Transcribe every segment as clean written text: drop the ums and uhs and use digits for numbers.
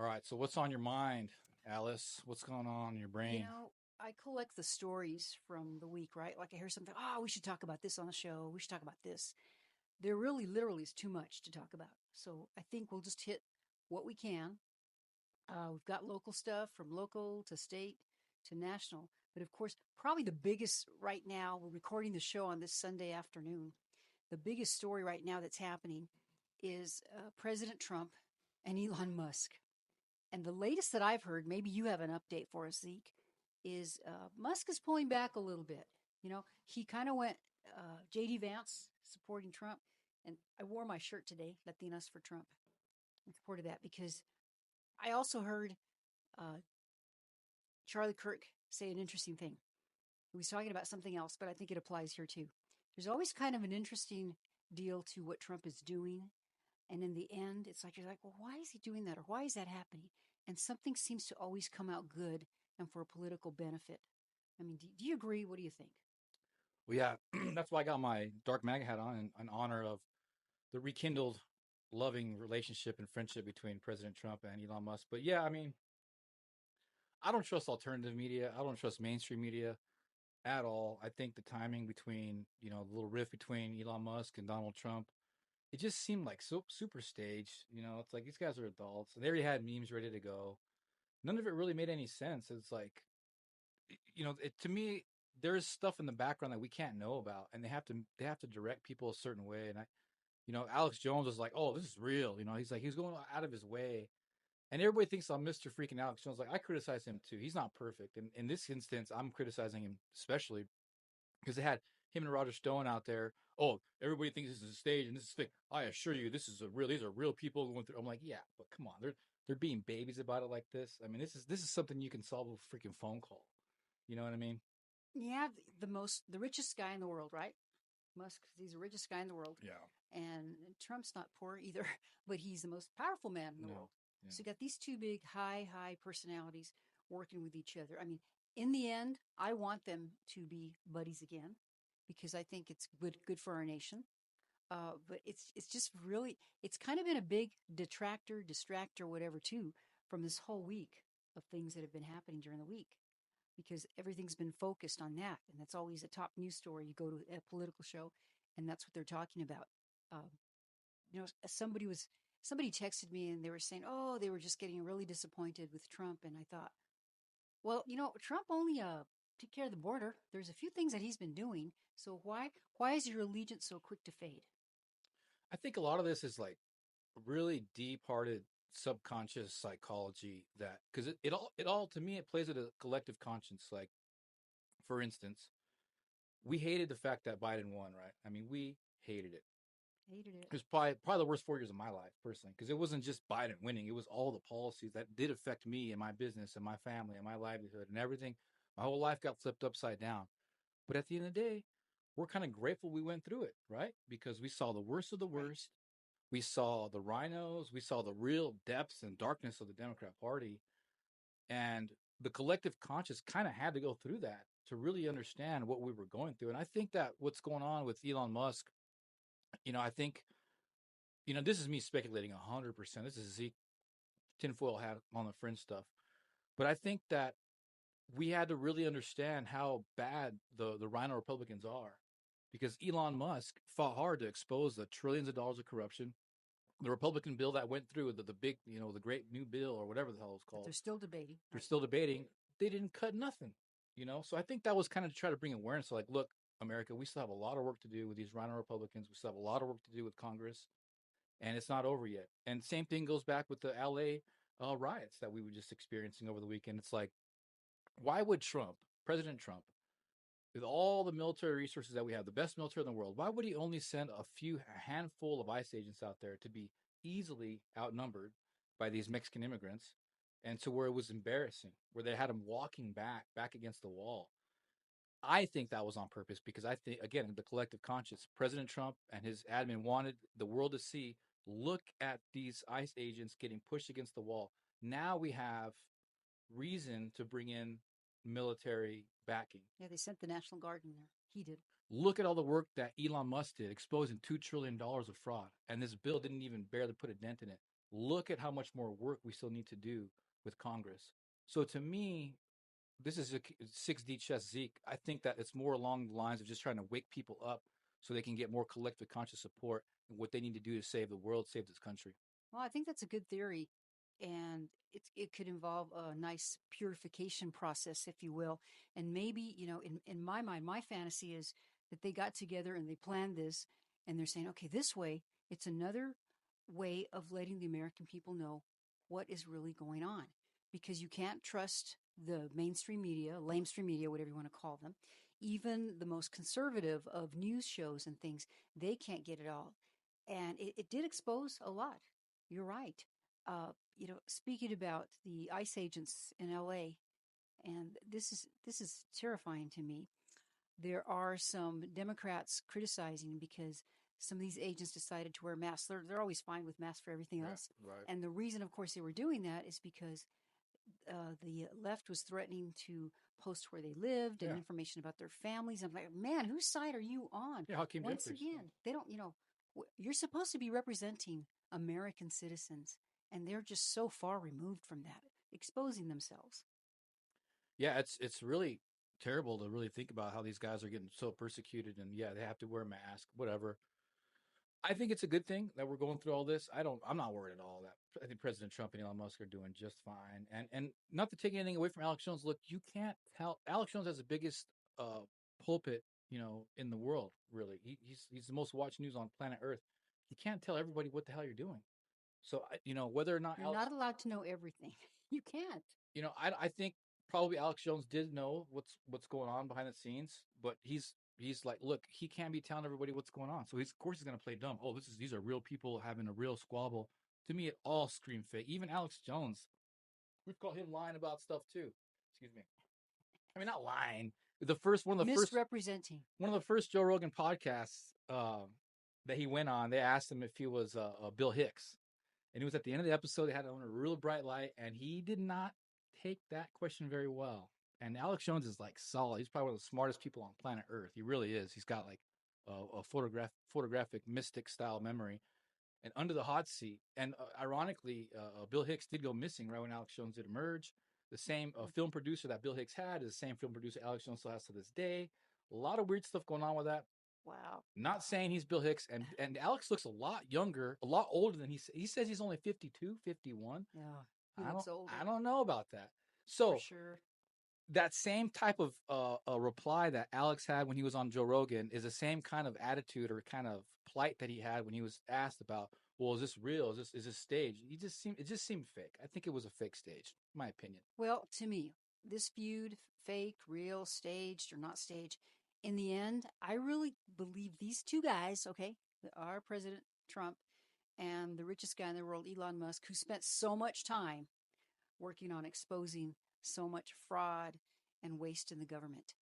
All right. So what's on your mind, Alice? What's going on in your You brain? know, I collect the stories from the week, right? Like I hear something, oh, we should talk about this on the show. We should talk about this. There really literally is too much to talk about. So I think we'll just hit what we can. We've got local stuff from local to state to national. But of course, probably the biggest right now, we're recording the show on this Sunday afternoon. The biggest story right now that's happening is President Trump and Elon Musk. And the latest that I've heard, maybe you have an update for us, Zeke, is Musk is pulling back a little bit. You know, he kind of went J.D. Vance supporting Trump. And I wore my shirt today, Latinas for Trump, in support of that because I also heard uh, Charlie Kirk say an interesting thing. He was talking about something else, but I think it applies here too. There's always kind of an interesting deal to what Trump is doing. And in the end, it's like, you're like, well, why is he doing that? Or why is that happening? And something seems to always come out good and for a political benefit. I mean, do you agree? What do you think? Well, yeah, that's why I got my dark MAGA hat on in honor of the rekindled loving relationship and friendship between President Trump and Elon Musk. But yeah, I mean, I don't trust alternative media. I don't trust mainstream media at all. I think the timing between, the little rift between Elon Musk and Donald Trump, it just seemed like so super staged. It's like these guys are adults and they already had memes ready to go. None of it really made any sense. It's like, to me, there's stuff in the background that we can't know about, and they have to direct people a certain way. And Alex Jones was like, "Oh, this is real." He's like he's going out of his way, and everybody thinks I'm Mr. Freaking Alex Jones. Like I criticize him too. He's not perfect, and in this instance, I'm criticizing him especially because they had him and Roger Stone out there. Oh, everybody thinks this is a stage and this is fake. I assure you, this is a real. These are real people going through. I'm like, yeah, but come on, they're being babies about it like this. I mean, this is something you can solve with a freaking phone call. You know what I mean? Yeah, the richest guy in the world, right? Musk, he's the richest guy in the world. Yeah. And Trump's not poor either, but he's the most powerful man in the world. No. Yeah. So you got these two big, high personalities working with each other. I mean, in the end, I want them to be buddies again because I think it's good for our nation. But it's just really it's kind of been a big detractor, distractor, whatever too, from this whole week of things that have been happening during the week because everything's been focused on that, and that's always a top news story. You go to a political show, and that's what they're talking about. Um, somebody texted me and they were saying, oh, they were just getting really disappointed with Trump, and I thought, well, Trump only took care of the border. There's a few things that he's been doing. So why is your allegiance so quick to fade? I think a lot of this is like really deep-hearted subconscious psychology that because it all to me it plays with a collective conscience. Like for instance, we hated the fact that Biden won, right? I mean, we hated it. Hated it. It was probably the worst 4 years of my life personally because it wasn't just Biden winning; it was all the policies that did affect me and my business and my family and my livelihood and everything. My whole life got flipped upside down. But at the end of the day, we're kind of grateful we went through it, right? Because we saw the worst of the Right. worst. We saw the rhinos. We saw the real depths and darkness of the Democrat Party. And the collective conscious kind of had to go through that to really understand what we were going through. And I think that what's going on with Elon Musk, I think, this is me speculating 100%. This is Zeke tinfoil hat on the fringe stuff. But I think that we had to really understand how bad the rhino Republicans are because Elon Musk fought hard to expose the trillions of dollars of corruption. The Republican bill that went through, the big, the great new bill or whatever the hell it's That called, they're still debating. they're Right. still debating. They didn't cut nothing. So I think that was kind of to try to bring awareness. Like, look, America, we still have a lot of work to do with these rhino Republicans. We still have a lot of work to do with Congress, and it's not over yet. And same thing goes back with the LA riots that we were just experiencing over the weekend. It's like, why would Trump, President Trump, with all the military resources that we have, the best military in the world, why would he only send a handful of ICE agents out there to be easily outnumbered by these Mexican immigrants? And to where it was embarrassing, where they had him walking back against the wall. I think that was on purpose because I think, again, the collective conscience, President Trump and his admin wanted the world to see, look at these ICE agents getting pushed against the wall. Now we have reason to bring in military backing. Yeah, they sent the National Guard in there. He did. Look at all the work that Elon Musk did, exposing $2 trillion of fraud. And this bill didn't even barely put a dent in it. look at how much more work we still need to do with Congress. So to me, this is a 6D chess Zeke. I think that it's more along the lines of just trying to wake people up so they can get more collective conscious support and what they need to do to save the world, save this country. Well, I think that's a good theory, and it could involve a nice purification process, if you will. And maybe, in my mind, my fantasy is that they got together and they planned this, and they're saying, okay, this way, it's another way of letting the American people know what is really going on, because you can't trust the mainstream media, lamestream media, whatever you want to call them, even the most conservative of news shows and things. They can't get it all, and it did expose a lot. You're right. Speaking about the ICE agents in LA, and this is terrifying to me. There are some Democrats criticizing because some of these agents decided to wear masks. They're always fine with masks for everything Yeah, else. right. And the reason, of course, they were doing that is because the left was threatening to post where they lived and Yeah. information about their families. I'm like, man, whose side are you on? Yeah, Hakeem Once Jeffries. Yeah. again, they don't, you're supposed to be representing American citizens, and they're just so far removed from that, exposing themselves. Yeah, it's really terrible to really think about how these guys are getting so persecuted and yeah, they have to wear a mask, whatever. I think it's a good thing that we're going through all this. I'm not worried at all that I think President Trump and Elon Musk are doing just fine. And not to take anything away from Alex Jones, look, you can't tell Alex Jones has the biggest uh pulpit, in the world, really. He's the most watched news on planet Earth. You can't tell everybody what the hell you're doing. So whether or not You're Alex not allowed to know everything. You can't. I think probably Alex Jones did know what's going on behind the scenes, but he's like, look, he can't be telling everybody what's going on. So he's of course he's gonna play dumb. Oh, these are real people having a real squabble. To me, it all screamed fake. Even Alex Jones, we've caught him lying about stuff too. Excuse me. I mean, not lying. The first one of the first Misrepresenting. one of the first Joe Rogan podcasts that he went on, they asked him if he was Bill Hicks, and it was at the end of the episode. They had him on a real bright light, and he did not take that question very well. And Alex Jones is like solid. He's probably one of the smartest people on planet Earth. He really is. He's got like a photographic mystic style memory. And under the hot seat, and ironically, Bill Hicks did go missing right when Alex Jones did emerge. The same film producer that Bill Hicks had is the same film producer Alex Jones still has to this day. A lot of weird stuff going on with that. Wow. Not saying he's Bill Hicks, and Alex looks a lot younger, a lot older than he says he's only 52, 51. Yeah. He I looks don't older I don't know about that. for So sure. that same type of reply that Alex had when he was on Joe Rogan is the same kind of attitude or kind of plight that he had when he was asked about, well, is this real? Is this staged? It just seemed fake. I think it was a fake stage, in my opinion. Well, to me, this feud, fake, real, staged, or not staged, in the end, I really believe these two guys, okay, our President Trump and the richest guy in the world, Elon Musk, who spent so much time working on exposing so much fraud and waste in the government.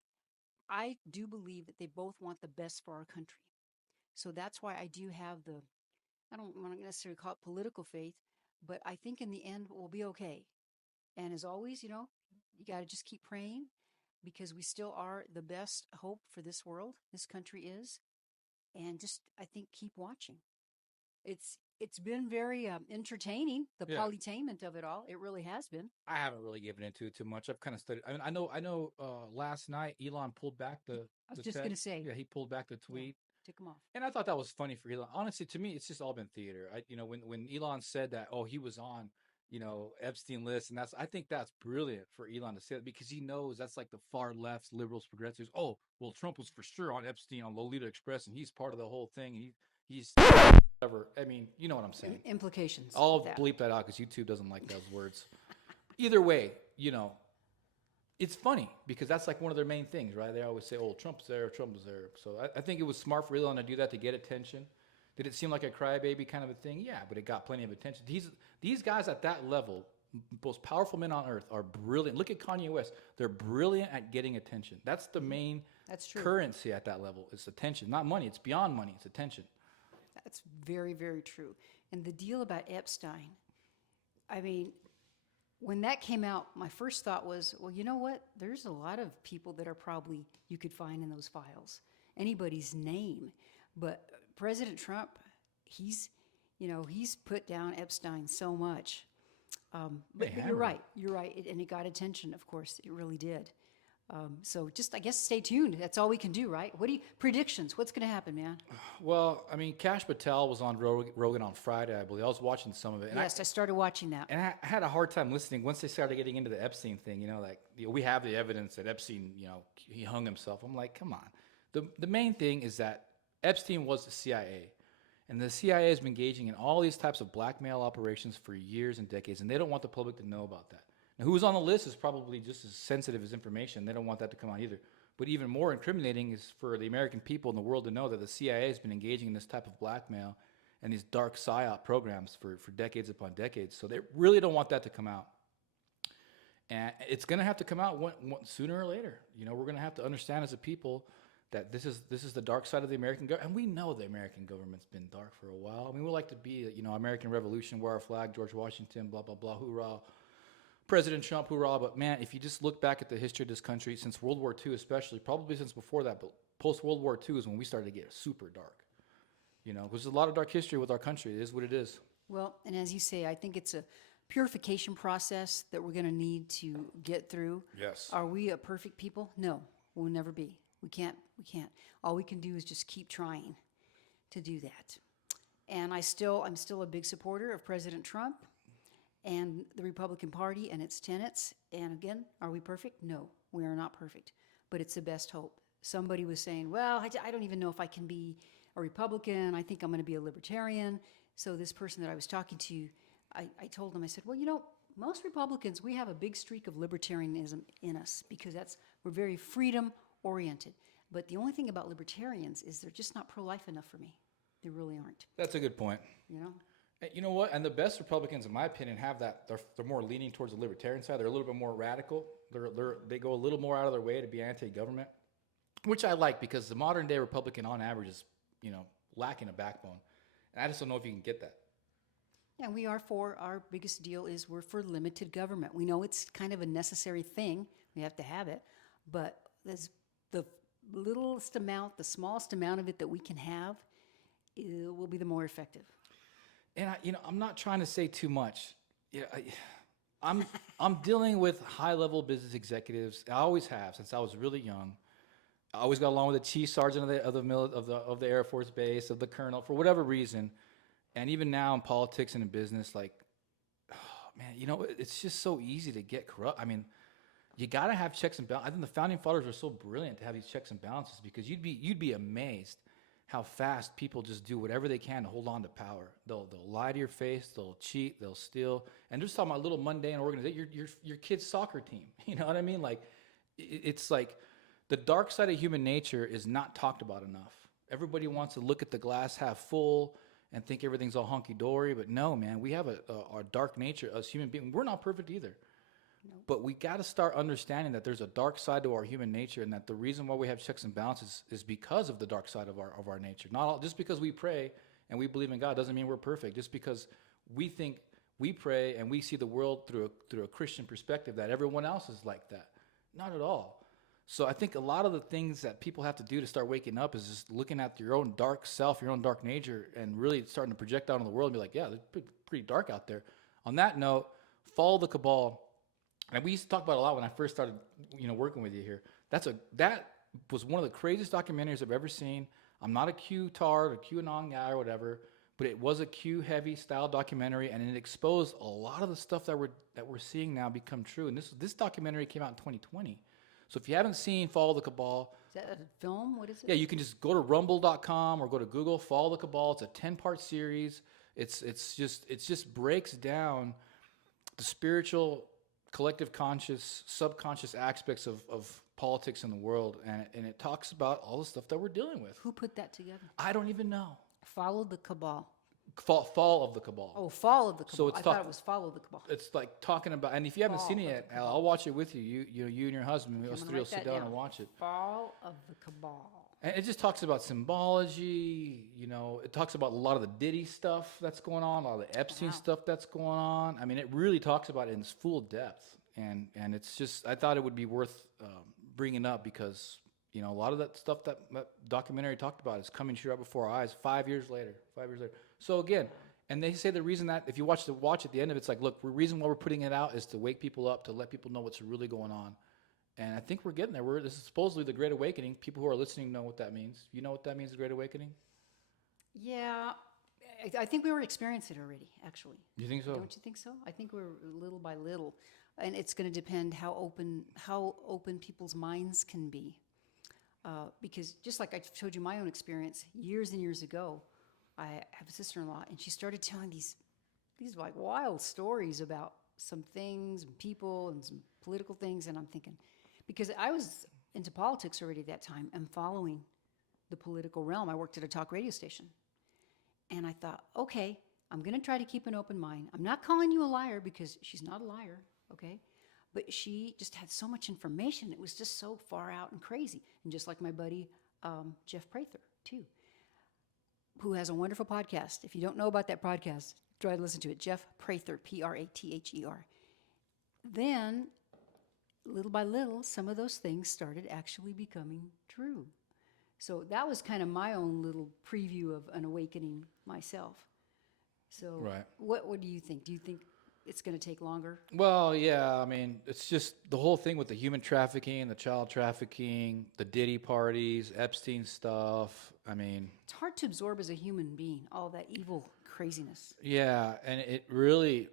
I do believe that they both want the best for our country. So that's why I do have I don't want to necessarily call it political faith, but I think in the end we'll be okay. And as always, you got to just keep praying because we still are the best hope for this world. This country is. And just, I think, keep watching. It's been very entertaining, the Yeah, polytainment of it all. It really has been. I haven't really given into it too much. I've kind of studied. I mean, I know. Last night Elon pulled back I was the just going to text. say, Yeah, he pulled back the yeah, tweet. took them off. And I thought that was funny for Elon. Honestly, to me, it's just all been theater. When Elon said that, oh, he was on, Epstein list, and I think that's brilliant for Elon to say that because he knows that's like the far left, liberals, progressives. Oh, well, Trump was for sure on Epstein on Lolita Express, and he's part of the whole thing. And he's whatever. I mean, you know what I'm saying. Implications of I'll that. bleep that out because YouTube doesn't like those words. Either way, it's funny because that's like one of their main things, right? They always say, "Oh, Trump's there, Trump was there." So I think it was smart for Elon to do that to get attention. Did it seem like a crybaby kind of a thing? Yeah, but it got plenty of attention. These guys at that level, most powerful men on earth, are brilliant. Look at Kanye West; they're brilliant at getting attention. That's the main That's true. currency at that level. It's attention, not money. It's beyond money. It's attention. That's very, very true. And the deal about Epstein, I mean, when that came out, my first thought was, well, you know what? There's a lot of people that are probably you could find in those files, anybody's name. But President Trump, he's He's put down Epstein so much. They But you're hammered him. right. You're right. And it got attention, of course. It really did. So just, I guess, stay tuned. That's all we can do, right? Predictions? What's going to happen, man? Well, I mean, Cash Patel was on Rogan on Friday, I believe. I was watching some of it, and Yes, I started watching that. I had a hard time listening once they started getting into the Epstein thing. We have the evidence that Epstein, he hung himself. I'm like, come on. The main thing is that Epstein was the CIA, and the CIA has been engaging in all these types of blackmail operations for years and decades, and they don't want the public to know about that. Now, who's on the list is probably just as sensitive as information. They don't want that to come out either. But even more incriminating is for the American people in the world to know that the CIA has been engaging in this type of blackmail and these dark psyop programs for decades upon decades. So they really don't want that to come out. And it's going to have to come out sooner or later. We're going to have to understand as a people that this is the dark side of the American government. And we know the American government's been dark for a while. I mean, we like to be, American Revolution, wear our flag, George Washington, blah, blah, blah, hoorah. President Trump, hoorah. But man, if you just look back at the history of this country, since World War II especially, probably since before that, but post-World War II is when we started to get super dark. There's a lot of dark history with our country. It is what it is. Well, and as you say, I think it's a purification process that we're going to need to get through. Yes. Are we a perfect people? No, we'll never be. We can't. All we can do is just keep trying to do that. And I'm still a big supporter of President Trump and the Republican Party and its tenets. And again, are we perfect? No, we are not perfect, but it's the best hope. Somebody was saying, well, I don't even know if I can be a Republican. I think I'm going to be a libertarian. So this person that I was talking to, I told him, I said, well, most Republicans, we have a big streak of libertarianism in us because we're very freedom oriented. But the only thing about libertarians is they're just not pro-life enough for me. They really aren't. That's a good point. You know what? And the best Republicans, in my opinion, have that. They're more leaning towards the libertarian side. They're a little bit more radical. They go a little more out of their way to be anti-government, which I like because the modern day Republican, on average, is lacking a backbone, and I just don't know if you can get that. Yeah, we are our biggest deal is we're for limited government. We know it's kind of a necessary thing. We have to have it, but there's the the smallest amount of it that we can have, it will be the more effective. And I'm not trying to say too much. I'm dealing with high-level business executives. I always have since I was really young. I always got along with the chief sergeant of the Air Force Base, of the colonel, for whatever reason. And even now in politics and in business, like, oh, man, it's just so easy to get corrupt. I mean, you got to have checks and balances. I think the founding fathers were so brilliant to have these checks and balances because you'd be amazed how fast people just do whatever they can to hold on to power. They'll lie to your face, they'll cheat, they'll steal, and just talking about little mundane organization, your kid's soccer team. You know what I mean? Like, it's like the dark side of human nature is not talked about enough. Everybody wants to look at the glass half full and think everything's all hunky dory, but no, man, we have a dark nature as human beings. We're not perfect either. But we got to start understanding that there's a dark side to our human nature, and that the reason why we have checks and balances is because of the dark side of our nature. Not all, just because we pray and we believe in God doesn't mean we're perfect. Just because we think we pray and we see the world through a Christian perspective, that everyone else is like that. Not at all. So I think a lot of the things that people have to do to start waking up is just looking at your own dark self, your own dark nature, and really starting to project out on the world and be like, yeah, it's pretty dark out there. On that note, follow the cabal. And we used to talk about it a lot when I first started, working with you here. That was one of the craziest documentaries I've ever seen. I'm not a Q-tard or QAnon guy or whatever, but it was a Q-heavy style documentary, and it exposed a lot of the stuff that we're seeing now become true. And this documentary came out in 2020. So if you haven't seen Follow the Cabal, Is that a film? What is it? yeah, you can just go to rumble.com or go to Google, Follow the Cabal. It's a 10-part series. It just breaks down the spiritual, collective conscious, subconscious aspects of politics in the world, and it talks about all the stuff that we're dealing with. Who put that together? I don't even know. Follow the Cabal. Fall of the Cabal. Oh, Fall of the Cabal. So I thought it was Follow the Cabal. It's like talking about, and if you haven't Fall seen it of yet, the Cabal. I'll watch it with you. You and your husband, us I'm gonna three will write sit that down and watch it. Fall of the Cabal. And it just talks about symbology, it talks about a lot of the Diddy stuff that's going on, a lot of the Epstein stuff that's going on. I mean, it really talks about it in its full depth. And it's just, I thought it would be worth bringing up because, a lot of that stuff that documentary talked about is coming right before our eyes 5 years later. So again, And they say the reason that if you watch at the end of it, it's like, look, the reason why we're putting it out is to wake people up, to let people know what's really going on. And I think we're getting there. This is supposedly the Great Awakening. People who are listening know what that means. You know what that means, the Great Awakening? Yeah, I think we were experiencing it already, actually. You think so? Don't you think so? I think we're little by little, and it's going to depend how open people's minds can be. Because just like I told you my own experience years and years ago, I have a sister-in-law, and she started telling these like wild stories about some things and people and some political things, and I'm thinking, because I was into politics already at that time and following the political realm. I worked at a talk radio station. And I thought, okay, I'm going to try to keep an open mind. I'm not calling you a liar because she's not a liar, okay? But she just had so much information. It was just so far out and crazy. And just like my buddy Jeff Prather, too, who has a wonderful podcast. If you don't know about that podcast, try to listen to it. Jeff Prather, Prather. Then, little by little, some of those things started actually becoming true. So that was kind of my own little preview of an awakening myself. So Right. what do you think? Do you think it's going to take longer? Well, yeah. I mean, it's just the whole thing with the human trafficking, the child trafficking, the Diddy parties, Epstein stuff. I mean, It's hard to absorb as a human being, all that evil craziness. yeah. And it really,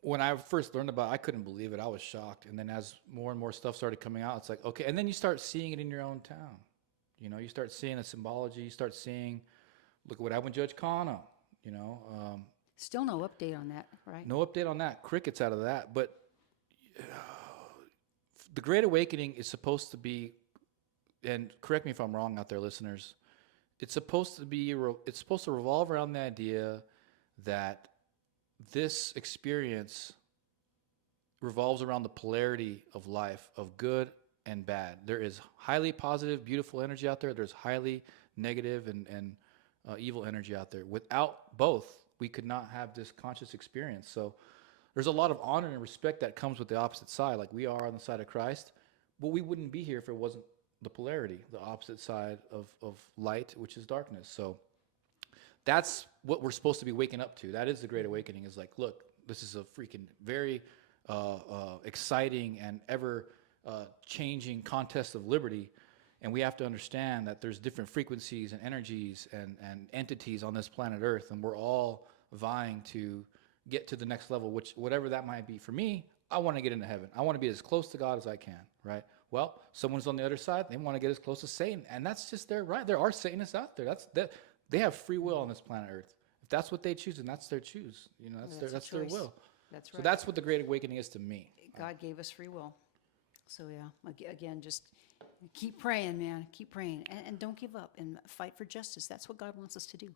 when I first learned about it, I couldn't believe it. I was shocked. And then as more and more stuff started coming out, it's like, okay. And then you start seeing it in your own town. You know, you start seeing the symbology. You start seeing, look at what happened with Judge Kano. You know, Still no update on that, right? no update on that. Crickets out of that. But the Great Awakening is supposed to be, and correct me if I'm wrong out there, listeners. It's supposed to revolve around the idea that this experience revolves around the polarity of life, of good and bad. There is highly positive, beautiful energy out there. There's highly negative and evil energy out there. Without both, we could not have this conscious experience. So there's a lot of honor and respect that comes with the opposite side. Like we are on the side of Christ, but we wouldn't be here if it wasn't the polarity, the opposite side of light, which is darkness. So that's what we're supposed to be waking up to. That is the Great Awakening. Is like, look, this is a freaking very exciting and ever changing contest of liberty. And we have to understand that there's different frequencies and energies and entities on this planet Earth, and we're all vying to get to the next level, which whatever that might be. For me, I want to get into heaven. I want to be as close to God as I can, right? Well, someone's on the other side, they want to get as close to Satan, and that's just their right. There are Satanists out there. They have free will on this planet Earth. If that's what they choose, and that's their choose. You know, that's their will. That's right. So that's what the Great Awakening is to me. God gave us free will. So yeah, again, just keep praying, man. Keep praying, and don't give up, and fight for justice. That's what God wants us to do.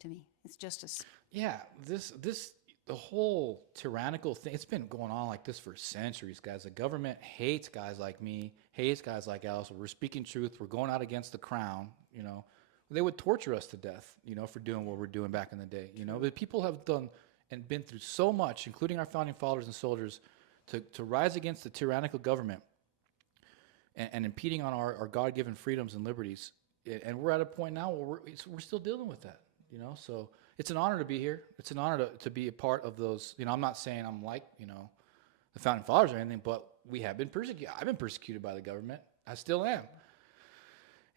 To me, it's justice. Yeah, the whole tyrannical thing, it's been going on like this for centuries, guys. The government hates guys like me, hates guys like Alice. We're speaking truth. We're going out against the crown, you know. They would torture us to death, you know, for doing what we're doing back in the day, you know. But people have done and been through so much, including our founding fathers and soldiers, to rise against the tyrannical government and impeding on our God-given freedoms and liberties. And we're at a point now where we're still dealing with that, you know. So it's an honor to be here. It's an honor to be a part of those. You know, I'm not saying I'm like, you know, the founding fathers or anything, but we have been persecuted. I've been persecuted by the government. I still am.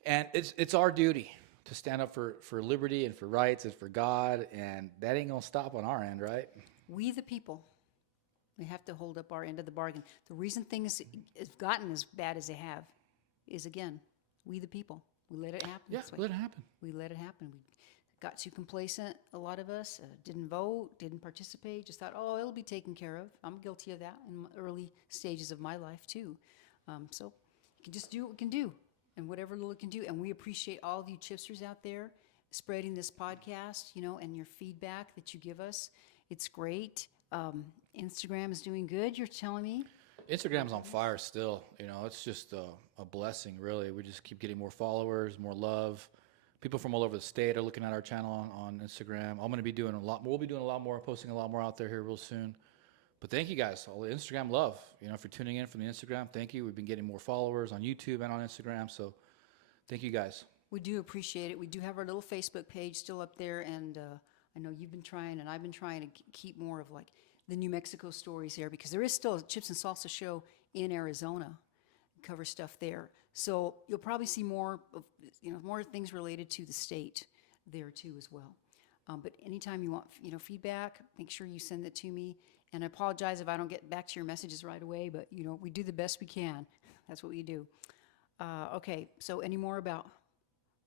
And it's our duty to stand up for liberty and for rights and for God, and that ain't gonna stop on our end, right? We the people, we have to hold up our end of the bargain. The reason things have gotten as bad as they have is, again, we the people. We let it happen. Yeah, let it happen. We let it happen. We got too complacent, a lot of us, didn't vote, didn't participate, just thought, oh, it'll be taken care of. I'm guilty of that in early stages of my life, too. So you can just do what we can do, and whatever little it can do. And we appreciate all of you chipsters out there spreading this podcast, you know, and your feedback that you give us. It's great. Instagram is doing good, you're telling me? Instagram's on fire still. You know, it's just a blessing, really. We just keep getting more followers, more love. People from all over the state are looking at our channel on Instagram. I'm going to be doing a lot more. We'll be doing a lot more, posting a lot more out there here real soon. But thank you guys, all the Instagram love. You know, if you're tuning in from the Instagram, thank you. We've been getting more followers on YouTube and on Instagram. So thank you guys. We do appreciate it. We do have our little Facebook page still up there, and I know you've been trying, and I've been trying to keep more of like the New Mexico stories here because there is still a Chips and Salsa show in Arizona, cover stuff there. So you'll probably see more of more things related to the state there too as well. But anytime you want feedback, make sure you send it to me. And I apologize if I don't get back to your messages right away, but we do the best we can. That's what we do. Okay, so any more about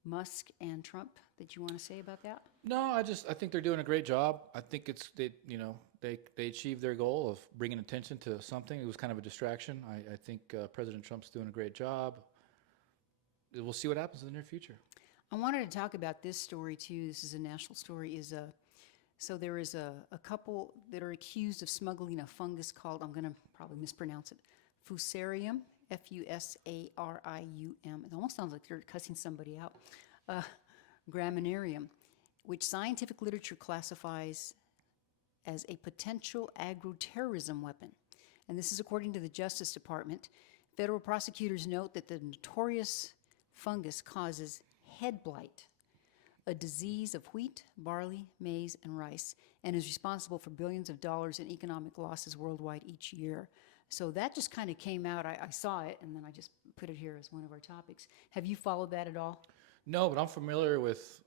Musk and Trump that you want to say about that? No, I think they're doing a great job. I think they achieved their goal of bringing attention to something. It was kind of a distraction. I think President Trump's doing a great job. We'll see what happens in the near future. I wanted to talk about this story too. This is a national story. So there is a couple that are accused of smuggling a fungus called, I'm going to probably mispronounce it, Fusarium, Fusarium. It almost sounds like they're cussing somebody out. Graminarium, which scientific literature classifies as a potential agro-terrorism weapon. And this is according to the Justice Department. Federal prosecutors note that the notorious fungus causes head blight, a disease of wheat, barley, maize, and rice, and is responsible for billions of dollars in economic losses worldwide each year. So that just kind of came out. I saw it, and then I just put it here as one of our topics. Have you followed that at all? No, but I'm familiar with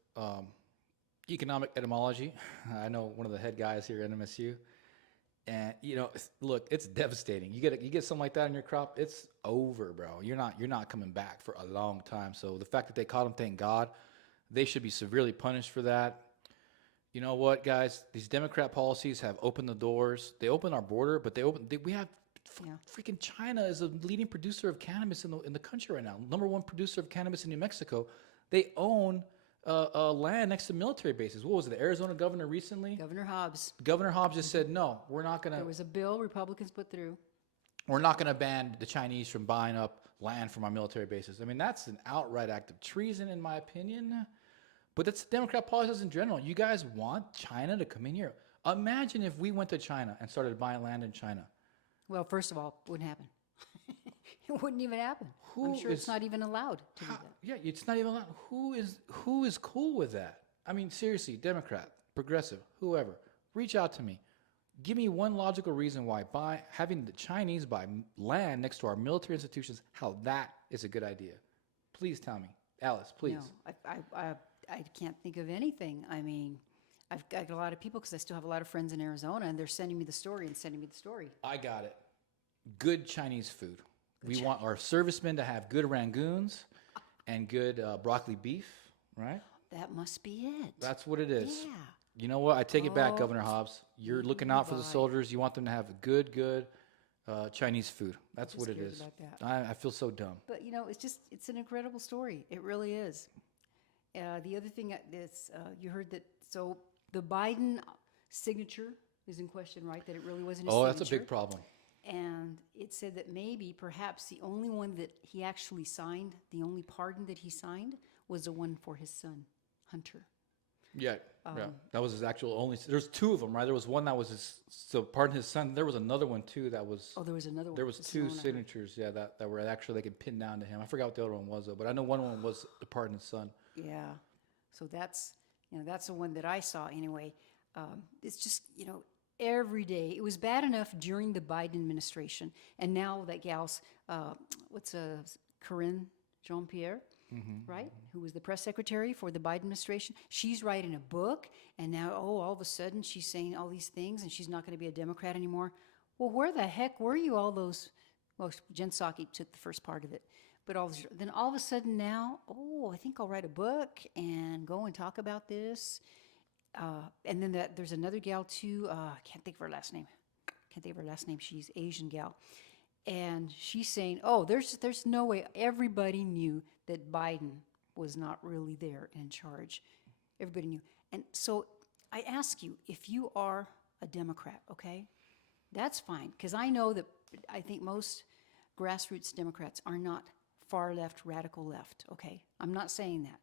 economic etymology. I know one of the head guys here at NMSU. And look, it's devastating. You get something like that in your crop, it's over, bro. You're not coming back for a long time. So the fact that they caught him, thank God. They should be severely punished for that. You know what, guys? These Democrat policies have opened the doors. They open our border, but we have freaking China is a leading producer of cannabis in the country right now. Number one producer of cannabis in New Mexico. They own land next to military bases. What was it? The Arizona governor recently? Governor Hobbs. Governor Hobbs just said, no, we're not going to. There was a bill Republicans put through. We're not going to ban the Chinese from buying up land from our military bases. I mean, that's an outright act of treason, in my opinion. But that's Democrat policies in general. You guys want China to come in here. Imagine if we went to China and started buying land in China. Well, first of all, it wouldn't happen. It wouldn't even happen. I'm sure it's not even allowed to do that. Yeah, it's not even allowed. Who is cool with that? I mean, seriously, Democrat, progressive, whoever, reach out to me. Give me one logical reason why having the Chinese buy land next to our military institutions, how that is a good idea. Please tell me. Alice, please. No, I can't think of anything. I mean, I've got a lot of people because I still have a lot of friends in Arizona, and they're sending me the story. I got it. Good Chinese food. We want our servicemen to have good rangoons and good broccoli beef, right? That must be it. That's what it is. Yeah. You know what? I take it back, Governor Hobbs. You're looking out for the soldiers. You want them to have good Chinese food. That's what it is. About that. I feel so dumb. But, it's an incredible story. It really is. The other thing is you heard that, so the Biden signature is in question, right? That it really wasn't his signature. Oh, that's a big problem. And it said that perhaps the only one that he actually signed, the only pardon that he signed, was the one for his son, Hunter. Yeah. That was his actual only. There's two of them, right? There was one that was pardon his son. There was another one too that was. Oh, there was another one. There was two signatures, that were actually they could pin down to him. I forgot what the other one was though, but I know one of them was to pardon his son. Yeah. So that's the one that I saw anyway. It's just every day. It was bad enough during the Biden administration, and now that gal's Corinne Jean-Pierre, right, who was the press secretary for the Biden administration. She's writing a book, and now all of a sudden she's saying all these things, and she's not going to be a Democrat anymore. Well, where the heck were you all those? Well, Jen Psaki took the first part of it, but then all of a sudden now, I think I'll write a book and go and talk about this. And then there's another gal too. I can't think of her last name. She's Asian gal, and she's saying, there's no way. Everybody knew that Biden was not really there in charge. Everybody knew. And so I ask you, if you are a Democrat, okay, that's fine, because I think most grassroots Democrats are not far left, radical left. Okay, I'm not saying that.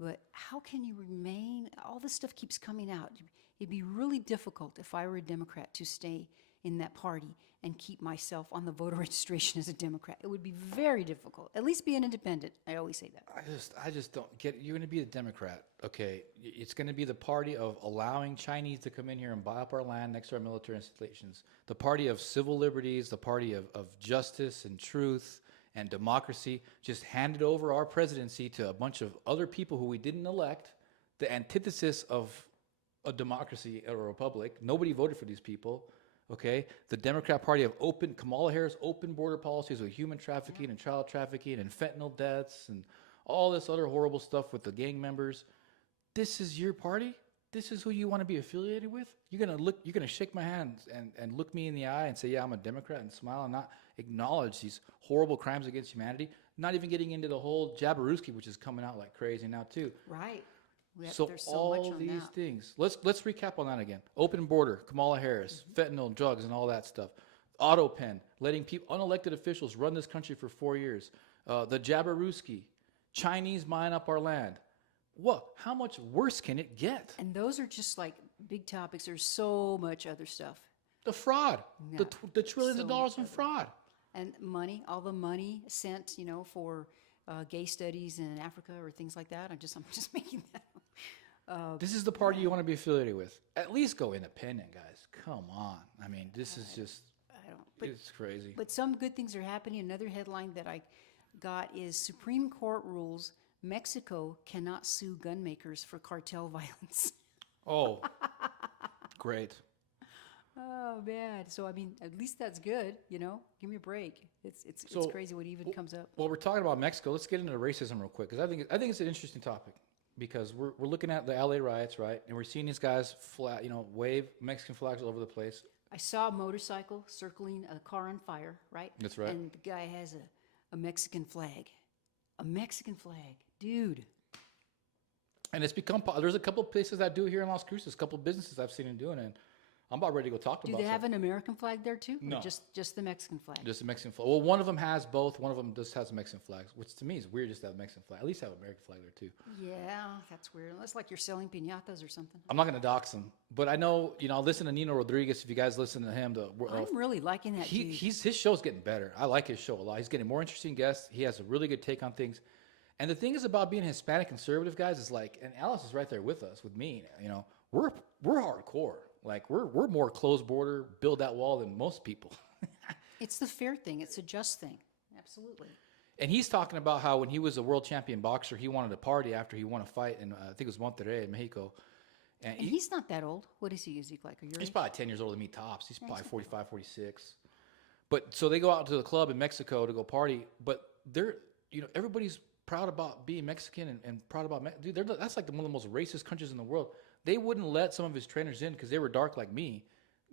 But how can you remain? All this stuff keeps coming out. It'd be really difficult if I were a Democrat to stay in that party and keep myself on the voter registration as a Democrat. It would be very difficult. At least be an independent. I always say that. I just don't get it. You're going to be a Democrat, okay? It's going to be the party of allowing Chinese to come in here and buy up our land next to our military installations. The party of civil liberties, the party of justice and truth and democracy. Just handed over our presidency to a bunch of other people who we didn't elect. The antithesis of a democracy or a republic. Nobody voted for these people. Okay, the Democrat Party of Kamala Harris open border policies with human trafficking and child trafficking and fentanyl deaths and all this other horrible stuff with the gang members. This is your party. This is who you want to be affiliated with. You're gonna shake my hand and look me in the eye and say, yeah, I'm a Democrat, and smile and not acknowledge these horrible crimes against humanity. Not even getting into the whole Jabarooski, which is coming out like crazy now too. Right. So there's so all much on these that. things. Let's recap on that again. Open border, Kamala Harris, fentanyl, drugs, and all that stuff. Auto pen, letting people, unelected officials run this country for 4 years. The Jabarooski, Chinese buying up our land. What? How much worse can it get? And those are just like big topics. There's so much other stuff. The fraud, Yeah, the trillions so of dollars much in other. fraud. And money, all the money sent, for gay studies in Africa or things like that. I'm just making that up. This is the party you want to be affiliated with. At least go independent, guys. Come on. I mean, this is just, I don't. But it's crazy. But some good things are happening. Another headline that I got is Supreme Court rules Mexico cannot sue gun makers for cartel violence. Oh, great. Oh man! So I mean, at least that's good. Give me a break. It's So, crazy what even comes up. Well, we're talking about Mexico. Let's get into racism real quick because I think it's an interesting topic because we're looking at the LA riots, right? And we're seeing these guys wave Mexican flags all over the place. I saw a motorcycle circling a car on fire, right? That's right. And the guy has a Mexican flag. A Mexican flag. Dude. And it's become there's a couple places that do it here in Las Cruces, a couple businesses I've seen them doing, and I'm about ready to go talk Do about. they have an American flag there too? No. Or just the Mexican flag? Just a Mexican flag. Well, one of them has both. One of them just has a Mexican flag, which to me is weird. Just to have a Mexican flag. At least have an American flag there too. Yeah, that's weird. That's like you're selling piñatas or something. I'm not going to dox him, but I know listen to Nino Rodriguez. If you guys listen to him, I'm really liking that dude. his show's getting better. I like his show a lot. He's getting more interesting guests. He has a really good take on things. And the thing is about being Hispanic conservative, guys, is like, and Alice is right there with us, with me. We're hardcore. Like we're more closed border, build that wall than most people. It's the fair thing. It's a just thing. Absolutely. And he's talking about how when he was a world champion boxer, he wanted to party after he won a fight in I think it was Monterrey in Mexico. And he's not that old. What is he? Is he like a year? He's probably 10 years older than me tops. He's probably 45, 46. But so they go out to the club in Mexico to go party, but they're everybody's proud about being Mexican and proud about dude. That's like one of the most racist countries in the world. They wouldn't let some of his trainers in because they were dark like me.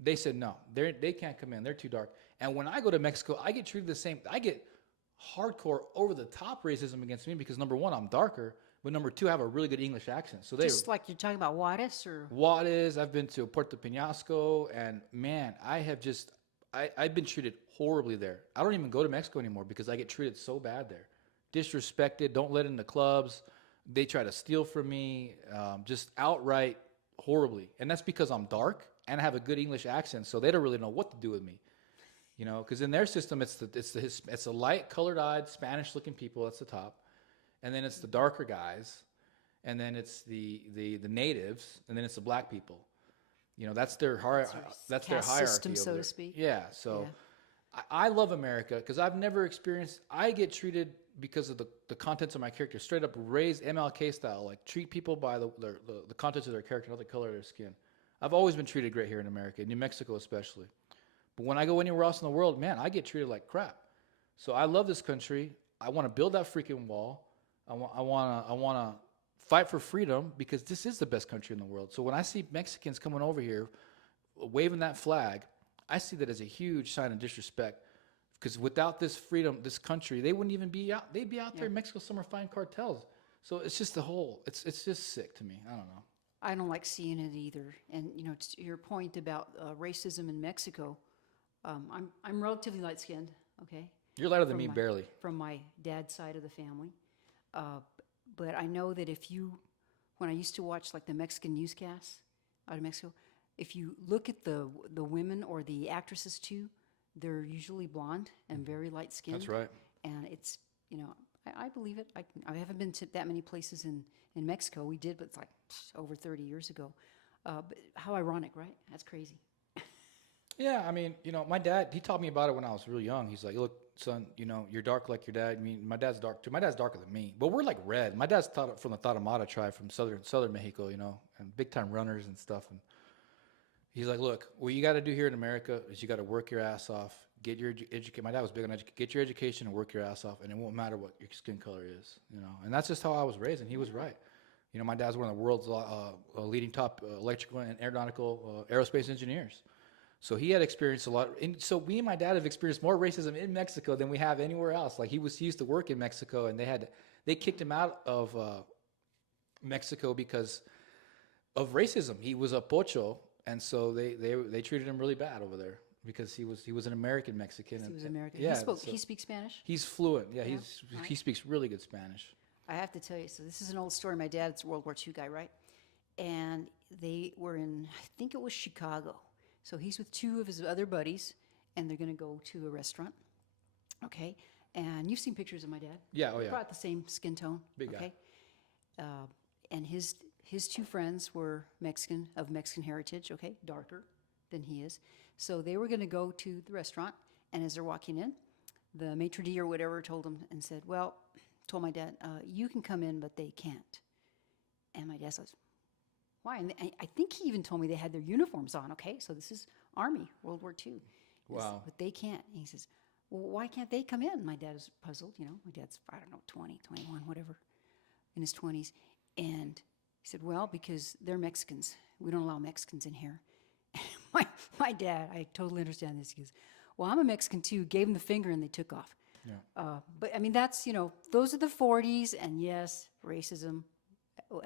They said no, they can't come in. They're too dark. And when I go to Mexico, I get treated the same. I get hardcore, over the top racism against me because number one, I'm darker, but number two, I have a really good English accent. So just like you're talking about Juarez or Juarez. I've been to Puerto Peñasco, and man, I've been treated horribly there. I don't even go to Mexico anymore because I get treated so bad there. Disrespected, don't let in the clubs. They try to steal from me, just outright horribly. And that's because I'm dark and I have a good English accent, so they don't really know what to do with me. Because in their system, it's the light colored-eyed Spanish-looking people. That's the top, and then it's the darker guys, and then it's the natives, and then it's the black people. That's their that's their hierarchy system, so to speak. Yeah. So I love America because I've never experienced. I get treated because of the contents of my character, straight up raised MLK style, like treat people by the contents of their character, not the color of their skin. I've always been treated great here in America, New Mexico especially. But when I go anywhere else in the world, man, I get treated like crap. So I love this country. I want to build that freaking wall. I want to fight for freedom because this is the best country in the world. So when I see Mexicans coming over here waving that flag, I see that as a huge sign of disrespect. Because without this freedom, this country, they wouldn't even be out. They'd be out there in Mexico somewhere fighting cartels. So it's just it's just sick to me. I don't know. I don't like seeing it either. And to your point about racism in Mexico, I'm relatively light skinned. Okay. You're lighter than me, barely. From my dad's side of the family, but I know that when I used to watch like the Mexican newscasts out of Mexico, if you look at the women or the actresses too, They're usually blonde and very light skinned. That's right. And it's, I believe it. I haven't been to that many places in Mexico. We did, but it's like over 30 years ago. But how ironic, right? That's crazy. Yeah, I mean, my dad, he taught me about it when I was really young. He's like, look, son, you're dark like your dad. I mean, my dad's dark too. My dad's darker than me, but we're like red. My dad's from the Tarahumara tribe from southern Mexico, and big time runners and stuff. And he's like, look, what you got to do here in America is you got to work your ass off, get your education. My dad was big on education. Get your education and work your ass off, and it won't matter what your skin color is. And that's just how I was raised, and he was right. My dad's one of the world's leading top electrical and aeronautical aerospace engineers. So he had experienced a lot. And so me and my dad have experienced more racism in Mexico than we have anywhere else. Like he used to work in Mexico, and they kicked him out of Mexico because of racism. He was a pocho, and so they treated him really bad over there because he was an American Mexican. He was American. Yeah, He speaks Spanish? He's fluent. Yeah, Yeah. he speaks really good Spanish. I have to tell you, so this is an old story. My dad's a World War II guy, right? And they were in, I think it was Chicago. So he's with two of his other buddies, and they're going to go to a restaurant. Okay? And you've seen pictures of my dad. Yeah, oh yeah. They're about the same skin tone. Big guy. Okay? And his two friends were of Mexican heritage, okay? Darker than he is. So they were going to go to the restaurant, and as they're walking in, the maitre d' or whatever told my dad, you can come in, but they can't. And my dad says, why? And I think he even told me they had their uniforms on, okay? So this is Army, World War II. Wow. But they can't. And he says, well, why can't they come in? My dad is puzzled, My dad's, 20, 21, whatever, in his 20s. And he said, well, because they're Mexicans. We don't allow Mexicans in here. my dad, I totally understand this. He goes, well, I'm a Mexican too. Gave him the finger and they took off. Yeah. But I mean, that's, those are the 40s, and yes, racism,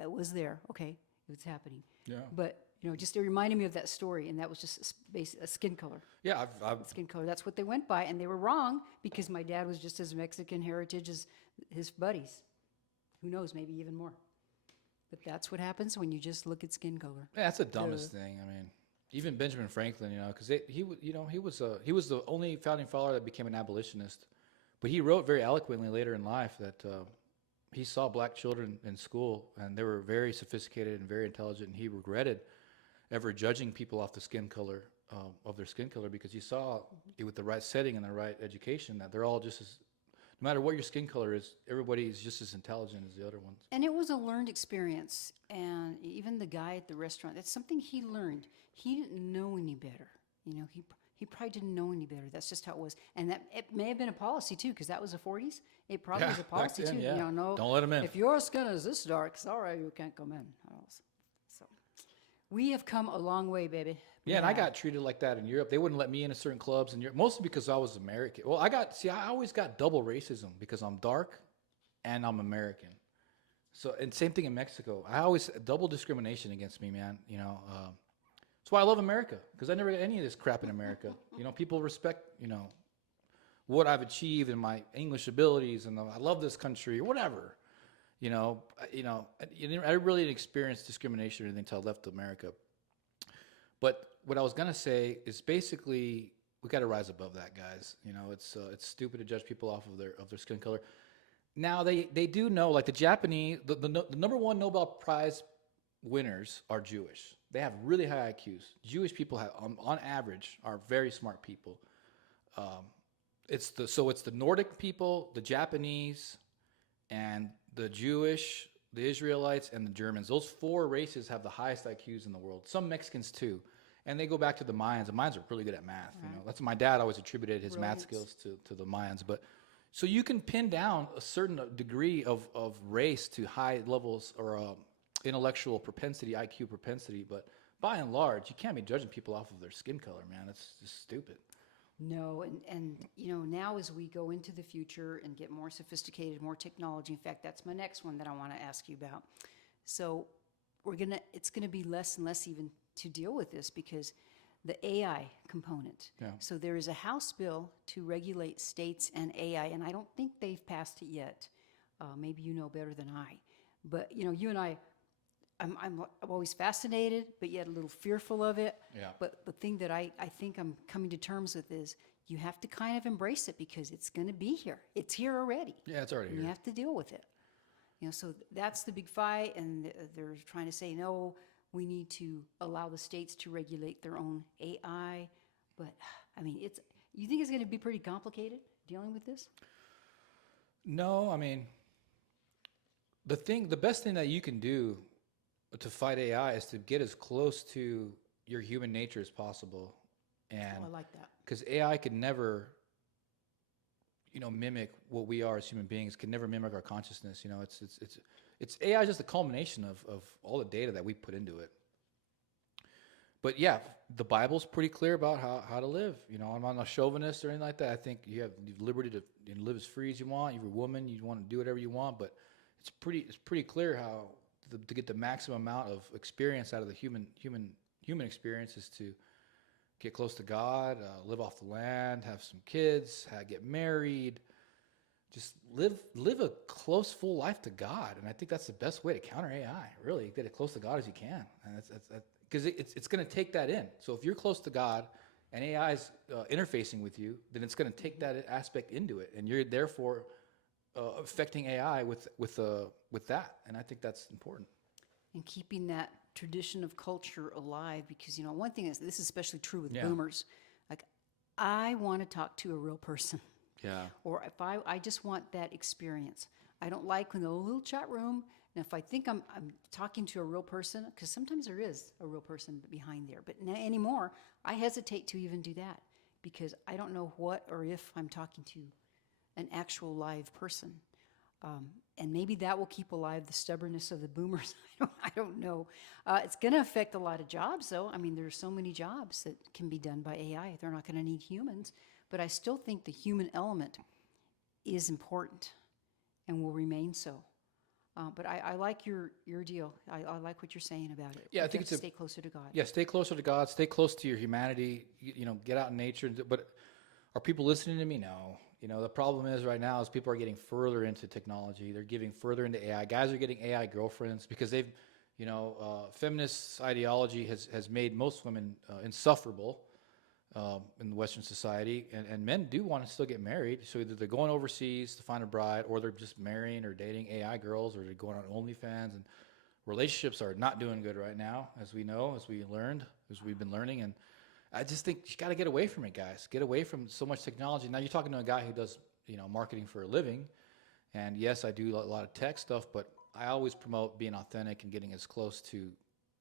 it was there. Okay, it was happening. Yeah. But, just it reminded me of that story, and that was just a skin color. Yeah, I've Skin color. That's what they went by, and they were wrong because my dad was just as Mexican heritage as his buddies. Who knows, maybe even more. But that's what happens when you just look at skin color. Yeah, that's the dumbest thing. I mean, even Benjamin Franklin, because he was the only founding father that became an abolitionist. But he wrote very eloquently later in life that he saw black children in school, and they were very sophisticated and very intelligent, and he regretted ever judging people off the skin color of their skin color, because he saw it with the right setting and the right education that they're all just as, no matter what your skin color is, everybody is just as intelligent as the other ones. And it was a learned experience, and even the guy at the restaurant, that's something he learned. He didn't know any better. He probably didn't know any better. That's just how it was. And that it may have been a policy too, because that was the 40s. It probably was a policy then, too. yeah. No, don't let them in. If your skin is this dark, sorry, you can't come in. So we have come a long way, baby. Yeah, and I got treated like that in Europe. They wouldn't let me into certain clubs in Europe, mostly because I was American. Well, I always got double racism because I'm dark and I'm American. So, and same thing in Mexico. I always, double discrimination against me, man. That's why I love America, because I never got any of this crap in America. People respect, what I've achieved and my English abilities, and I love this country or whatever. I really didn't experience discrimination or anything until I left America. But what I was gonna say is basically we got to rise above that, guys. It's stupid to judge people off of their skin color. Now they do know, like the Japanese, the number one Nobel Prize winners are Jewish. They have really high IQs. Jewish people have, on average, are very smart people. It's the Nordic people, the Japanese, and the Jewish, the Israelites, and the Germans. Those four races have the highest IQs in the world. Some Mexicans too, and they go back to the Mayans. The Mayans are really good at math. Right. That's my dad always attributed his math skills to the Mayans. But so you can pin down a certain degree of race to high levels or intellectual propensity, IQ propensity, but by and large, you can't be judging people off of their skin color, man. That's just stupid. No, and now as we go into the future and get more sophisticated, more technology, in fact, that's my next one that I want to ask you about. So it's gonna be less and less even to deal with this because the AI component. Yeah. So there is a House bill to regulate states and AI, and I don't think they've passed it yet. Maybe you know better than I. But you and I I'm always fascinated, but yet a little fearful of it. Yeah. But the thing that I think I'm coming to terms with is you have to kind of embrace it because it's going to be here. It's here already, Yeah, it's already and you here. have to deal with it. So that's the big fight, and they're trying to say no. We need to allow the states to regulate their own AI. But I mean, it's you think it's going to be pretty complicated dealing with this? No, I mean, the best thing that you can do to fight AI is to get as close to your human nature as possible. Oh, And I like that. because AI could never, mimic what we are as human beings, can never mimic our consciousness. It's AI is just a culmination of all the data that we put into it. But yeah, the Bible's pretty clear about how to live. I'm not a chauvinist or anything like that. I think you have liberty to live as free as you want. You're a woman, you want to do whatever you want, but it's pretty clear how to get the maximum amount of experience out of the human experience is to get close to God, live off the land, have some kids, get married, just live a close, full life to God. And I think that's the best way to counter AI. Really, get as close to God as you can, and that's because it's going to take that in. So if you're close to God and AI is interfacing with you, then it's going to take that aspect into it, and you're therefore affecting AI with that. And I think that's important. And keeping that tradition of culture alive because one thing is this is especially true with Yeah. boomers. Like, I want to talk to a real person. Yeah. Or if I just want that experience. I don't like when the little chat room. And if I think I'm talking to a real person, because sometimes there is a real person behind there, but anymore, I hesitate to even do that because I don't know what or if I'm talking to an actual live person. And maybe that will keep alive the stubbornness of the boomers. I don't know. It's going to affect a lot of jobs, though. I mean, there's so many jobs that can be done by AI. They're not going to need humans. But I still think the human element is important and will remain so. But I like your deal. I like what you're saying about it. Yeah, I We think have it's to stay closer to God. yeah, stay closer to God, stay close to your humanity. Get out in nature. But are people listening to me? No. The problem is right now is people are getting further into technology. They're getting further into AI. Guys are getting AI girlfriends because feminist ideology has made most women insufferable in the Western society, and men do want to still get married. So either they're going overseas to find a bride, or they're just marrying or dating AI girls, or they're going on OnlyFans. And relationships are not doing good right now, as we know, as we've been learning. And I just think you got to get away from it, guys. Get away from so much technology. Now you're talking to a guy who does, marketing for a living, and yes, I do a lot of tech stuff, but I always promote being authentic and getting as close to,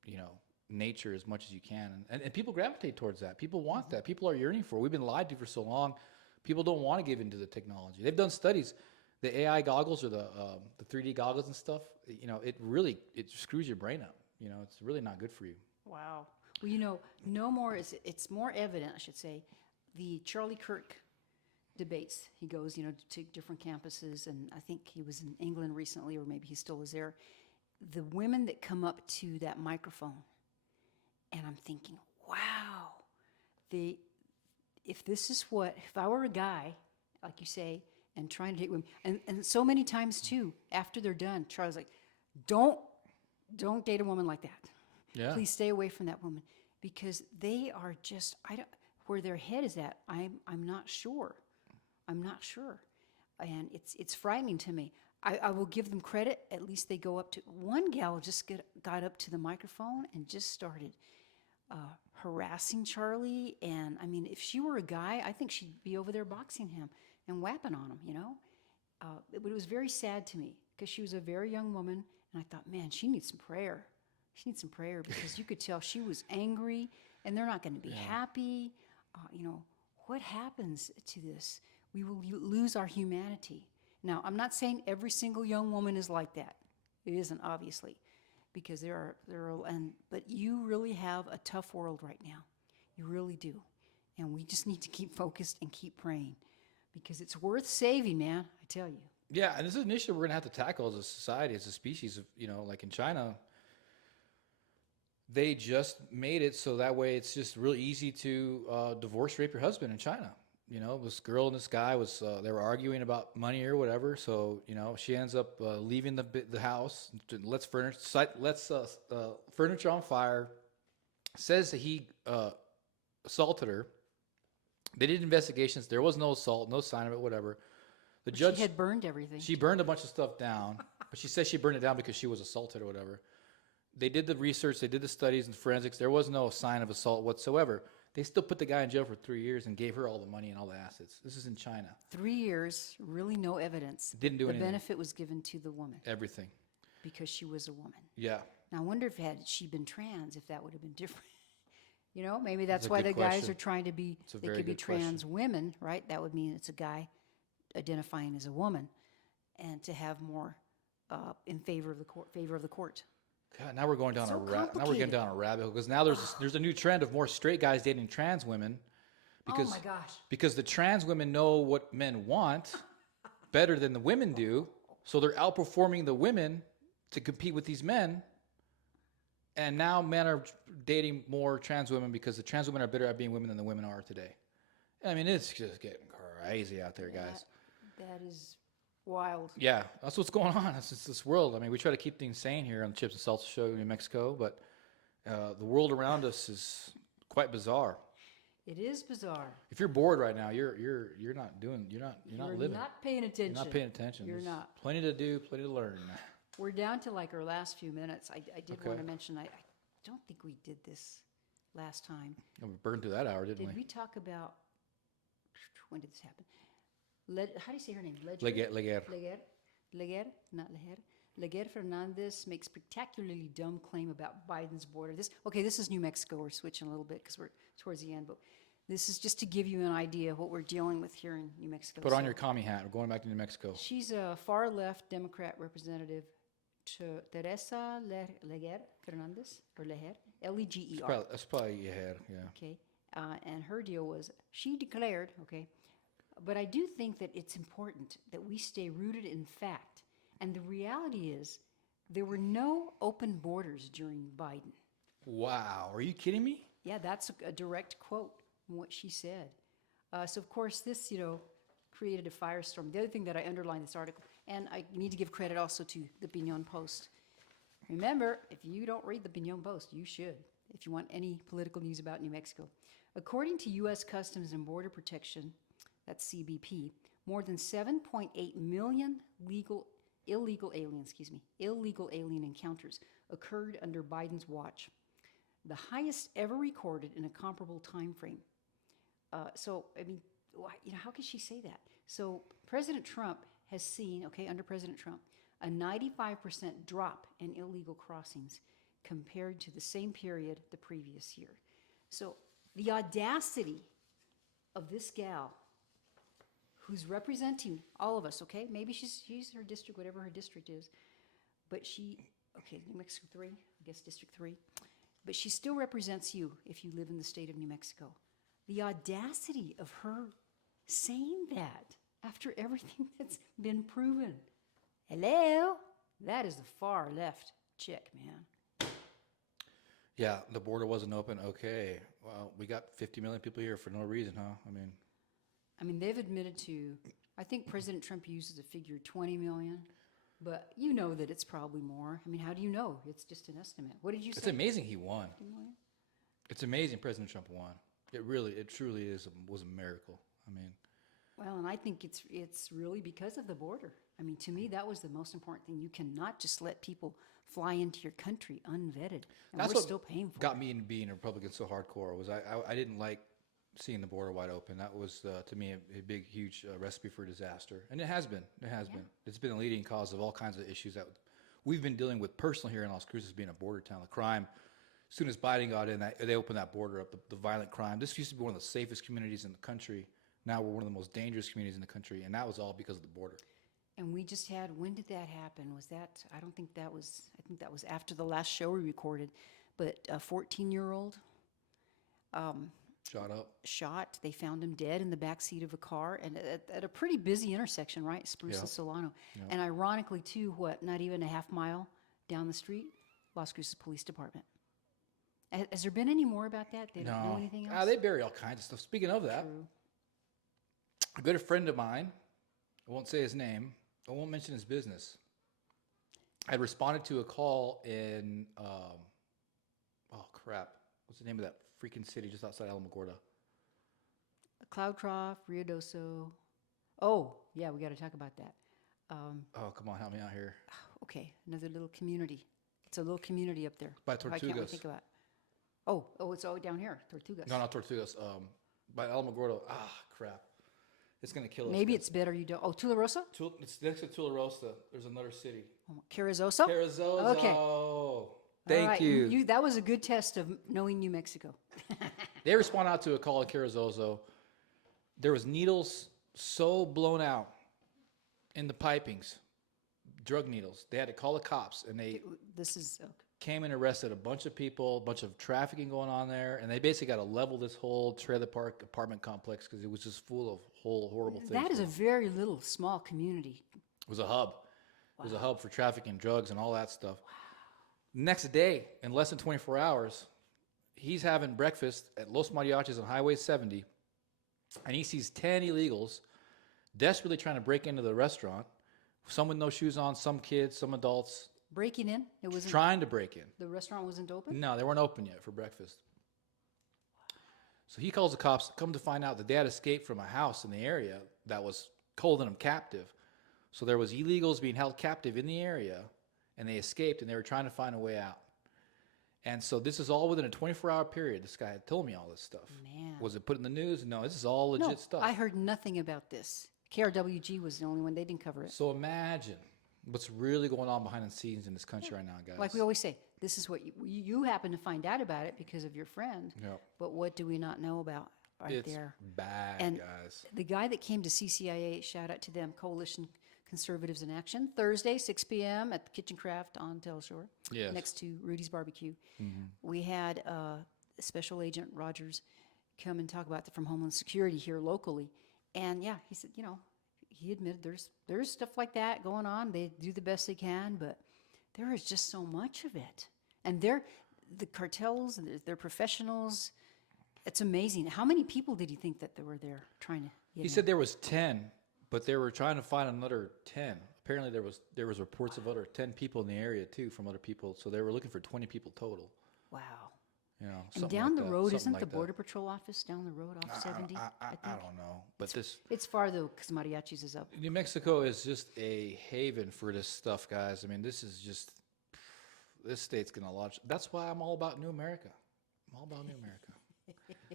you know, nature as much as you can. And people gravitate towards that. People want that. People are yearning for it. We've been lied to for so long. People don't want to give into the technology. They've done studies. The AI goggles or the 3D goggles and stuff, it screws your brain up. It's really not good for you. Wow. Well, no more is it's more evident, I should say, the Charlie Kirk debates. He goes, to different campuses, and I think he was in England recently, or maybe he still is there. The women that come up to that microphone, and I'm thinking, wow, the if this is if I were a guy, like you say, and trying to date women, and so many times too, after they're done, Charlie's like, don't date a woman like that. Yeah. Please stay away from that woman because they are just I don't where their head is at. I'm not sure. I'm not sure, and it's frightening to me. I will give them credit. At least they go up to one gal just got up to the microphone and just started harassing Charlie. And I mean, if she were a guy, I think she'd be over there boxing him and whapping on him. But it was very sad to me because she was a very young woman, and I thought, man, she needs some prayer. She needs some prayer because you could tell she was angry, and they're not going to be happy. What happens to this? We will lose our humanity. Now, I'm not saying every single young woman is like that. It isn't, obviously, because but you really have a tough world right now. You really do. And we just need to keep focused and keep praying because it's worth saving, man, I tell you. Yeah, and this is an issue we're gonna have to tackle as a society, as a species. Like in China, they just made it so that way it's just really easy to divorce, rape your husband in China. this girl and this guy they were arguing about money or whatever. So she ends up leaving the house, lets furniture on fire. Says that he assaulted her. They did investigations. There was no assault, no sign of it, whatever. The She judge, had burned everything. she burned a bunch of stuff down, but she says she burned it down because she was assaulted or whatever. They did the research, they did the studies and forensics. There was no sign of assault whatsoever. They still put the guy in jail for 3 years and gave her all the money and all the assets. This is in China. 3 years, really no evidence. Didn't do anything. The benefit was given to the woman. Everything. Because she was a woman. Yeah. Now, I wonder if had she been trans, if that would have been different. Maybe that's a why good the guys question. are trying to be, It's a they very could be good trans question. women, right? That would mean it's a guy identifying as a woman, and to have more in favor of the court. God, now we're going down So now we're getting complicated. down a rabbit hole because now there's a new trend of more straight guys dating trans women because Oh my gosh. because the trans women know what men want better than the women do, so they're outperforming the women to compete with these men. And now men are dating more trans women because the trans women are better at being women than the women are today. I mean, it's just getting crazy out there, guys. That is wild. Yeah, that's what's going on. It's just this world. I mean, we try to keep things sane here on the Chips and Salsa Show in New Mexico, but the world around us is quite bizarre. It is bizarre. If you're bored right now, you're not living. You're not paying attention. You're not paying attention. You're There's not. Plenty to do, plenty to learn. We're down to like our last few minutes. I did Okay. want to mention, I don't think we did this last time. We burned through that hour, didn't Did we? we talk about, when did this happen? How do you say her name? Leguer. Leguer, not Leher. Leguer Fernandez makes spectacularly dumb claim about Biden's border. This is New Mexico. We're switching a little bit because we're towards the end, but this is just to give you an idea of what we're dealing with here in New Mexico. Put on your commie hat. We're going back to New Mexico. She's a far left Democrat representative, Teresa Leguer Fernandez, or Leher, Leger. That's probably your head. Yeah. Okay, and her deal was she declared, okay, but I do think that it's important that we stay rooted in fact. And the reality is, there were no open borders during Biden. Wow. Are you kidding me? Yeah, that's a direct quote from what she said. So, of course, this, created a firestorm. The other thing that I underlined this article, and I need to give credit also to the Piñon Post. Remember, if you don't read the Piñon Post, you should, if you want any political news about New Mexico. According to U.S. Customs and Border Protection, that's CBP, more than 7.8 million illegal alien encounters occurred under Biden's watch, the highest ever recorded in a comparable time frame. How can she say that? So President Trump has seen, under President Trump, a 95% drop in illegal crossings compared to the same period the previous year. So the audacity of this gal who's representing all of us, okay? Maybe she's her district, whatever her district is, but New Mexico 3, I guess District 3, but she still represents you if you live in the state of New Mexico. The audacity of her saying that after everything that's been proven. Hello? That is the far left chick, man. Yeah, the border wasn't open. Okay. Well, we got 50 million people here for no reason, huh? I mean, they've admitted to, I think President Trump uses a figure 20 million, but you know that it's probably more. I mean, how do you know? It's just an estimate. What did you say? It's amazing he won. It's amazing President Trump won. It truly was a miracle. Well, and I think it's really because of the border. I mean, to me, that was the most important thing. You cannot just let people fly into your country unvetted, and that's we're what still paying for got it. me into being a Republican so hardcore. Was I didn't like seeing the border wide open. That was to me a big, huge recipe for disaster, and it has been. It has been. It's been a leading cause of all kinds of issues that we've been dealing with personally here in Las Cruces, being a border town. The crime. As soon as Biden got in, they opened that border up. The violent crime. This used to be one of the safest communities in the country. Now we're one of the most dangerous communities in the country, and that was all because of the border. And we just had, when did that happen? Was that, I think that was after the last show we recorded, but a 14-year-old Shot up. shot. They found him dead in the back seat of a car, and at a pretty busy intersection, right? Spruce and Solano. Yeah. And ironically, too, not even a half mile down the street, Las Cruces Police Department. Has there been any more about that? They don't know anything else? They bury all kinds of stuff. Speaking of that, True. A good friend of mine, I won't say his name, I won't mention his business. I responded to a call in, oh crap, what's the name of that freaking city just outside Alamogordo? Cloudcroft, Ruidoso. Oh, yeah, we got to talk about that. Oh, come on, help me out here. Okay, another little community. It's a little community up there. By Why can't we Tortugas. think about it? Oh, it's all down here, Tortugas. No, not Tortugas. By Alamogordo. Ah, crap. It's going to kill us. Maybe it's better you don't. Oh, Tularosa? It's next to Tularosa. There's another city. Carrizozo? Carrizozo. Okay. Thank right. you. That was a good test of knowing New Mexico. They responded out to a call at Carrizozo. There was needles so blown out in the pipings, drug needles. They had to call the cops, and they This is okay. came and arrested a bunch of people, a bunch of trafficking going on there, and they basically got to level this whole trailer park apartment complex because it was just full of horrible things. That is a very little small community. It was a hub. Wow. It was a hub for trafficking, drugs, and all that stuff. Wow. Next day, in less than 24 hours, he's having breakfast at Los Mariachis on Highway 70, and he sees 10 illegals desperately trying to break into the restaurant. Some with no shoes on, some kids, some adults. Breaking in? It wasn't trying to break in. The restaurant wasn't open? No, they weren't open yet for breakfast. So he calls the cops, come to find out that they had escaped from a house in the area that was holding them captive. So there was illegals being held captive in the area, and they escaped, and they were trying to find a way out. And so this is all within a 24-hour period. This guy had told me all this stuff. Man. Was it put in the news? No, this is all legit stuff. I heard nothing about this. KRWG was the only one. They didn't cover it. So imagine what's really going on behind the scenes in this country right now, guys. Like we always say, this is what you happen to find out about it because of your friend. Yep. But what do we not know about right there? It's bad, and guys. The guy that came to CCIA, shout out to them, Coalition Conservatives in Action, Thursday, 6 p.m. at the Kitchen Craft on Telshore, next to Rudy's Barbecue. Mm-hmm. We had Special Agent Rogers come and talk about from Homeland Security here locally. And yeah, he said, he admitted there's stuff like that going on. They do the best they can, but there is just so much of it. And the cartels, and they're professionals. It's amazing. How many people did you think that there were there trying to get He said there was 10, but they were trying to find another 10. Apparently there was reports of other 10 people in the area too from other people. So they were looking for 20 people total. Wow. And down the road, isn't the Border Patrol office down the road off 70? I don't know. But it's far, though, because Mariachis is up. New Mexico is just a haven for this stuff, guys. I mean, this state's going to launch. That's why I'm all about New America. I'm all about New America.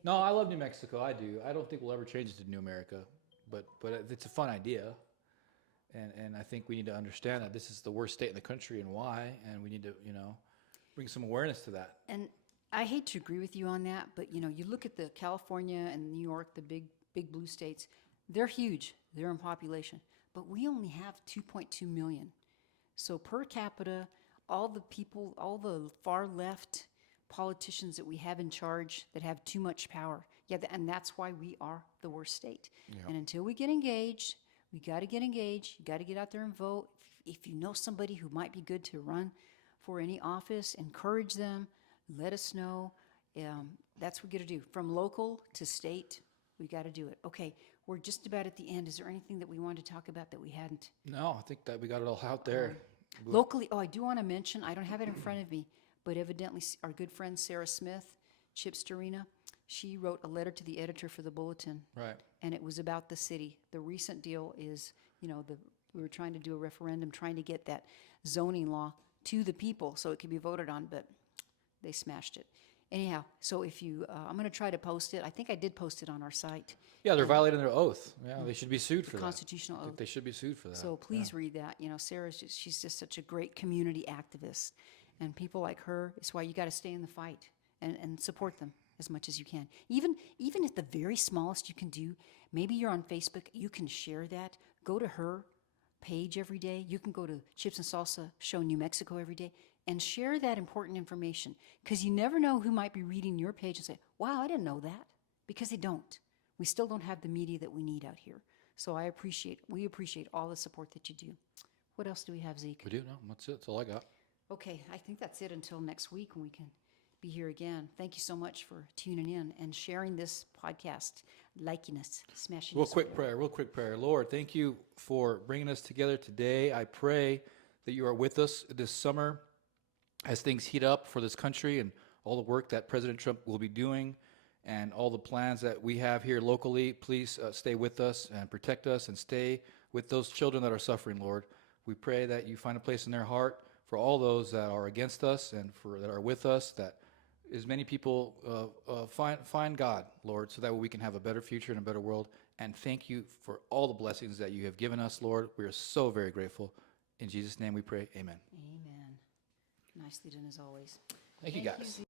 No, I love New Mexico. I do. I don't think we'll ever change it to New America. But it's a fun idea. And I think we need to understand that this is the worst state in the country and why. And we need to, bring some awareness to that. And I hate to agree with you on that, but you look at the California and New York, the big blue states. They're huge. They're in population, but we only have 2.2 million. So per capita, all the far left politicians that we have in charge that have too much power. Yeah, and that's why we are the worst state. Yep. And until we get engaged, we got to get engaged. You got to get out there and vote. If you know somebody who might be good to run for any office, encourage them. Let us know. That's what we got to do. From local to state, we got to do it. Okay, we're just about at the end. Is there anything that we wanted to talk about that we hadn't? No, I think that we got it all out there. Locally, I do want to mention, I don't have it in front of me, but evidently our good friend Sarah Smith, Chip Starina, she wrote a letter to the editor for the Bulletin. Right. And it was about the city. The recent deal is, we were trying to do a referendum, trying to get that zoning law to the people so it could be voted on, but they smashed it. Anyhow, so if I'm going to try to post it. I think I did post it on our site. Yeah, they're violating their oath. Yeah, they should be sued for that. Constitutional oath. They should be sued for that. So please read that. She's just such a great community activist. And people like her, it's why you got to stay in the fight and support them as much as you can. Even at the very smallest you can do, maybe you're on Facebook, you can share that. Go to her page every day. You can go to Chips and Salsa Show New Mexico every day and share that important information, because you never know who might be reading your page and say, wow, I didn't know that, because they don't. We still don't have the media that we need out here. So we appreciate all the support that you do. What else do we have, Zeke? We do? No, that's it. That's all I got. Okay, I think that's it until next week when we can be here again. Thank you so much for tuning in and sharing this podcast, liking us, smashing Real us. quick prayer. Lord, thank you for bringing us together today. I pray that you are with us this summer as things heat up for this country and all the work that President Trump will be doing and all the plans that we have here locally. Please stay with us and protect us and stay with those children that are suffering, Lord. We pray that you find a place in their heart for all those that are against us and for that are with us, that as many people find God, Lord, so that we can have a better future and a better world. And thank you for all the blessings that you have given us, Lord. We are so very grateful. In Jesus' name we pray, amen. Amen. Nicely done as always. Thank you, guys.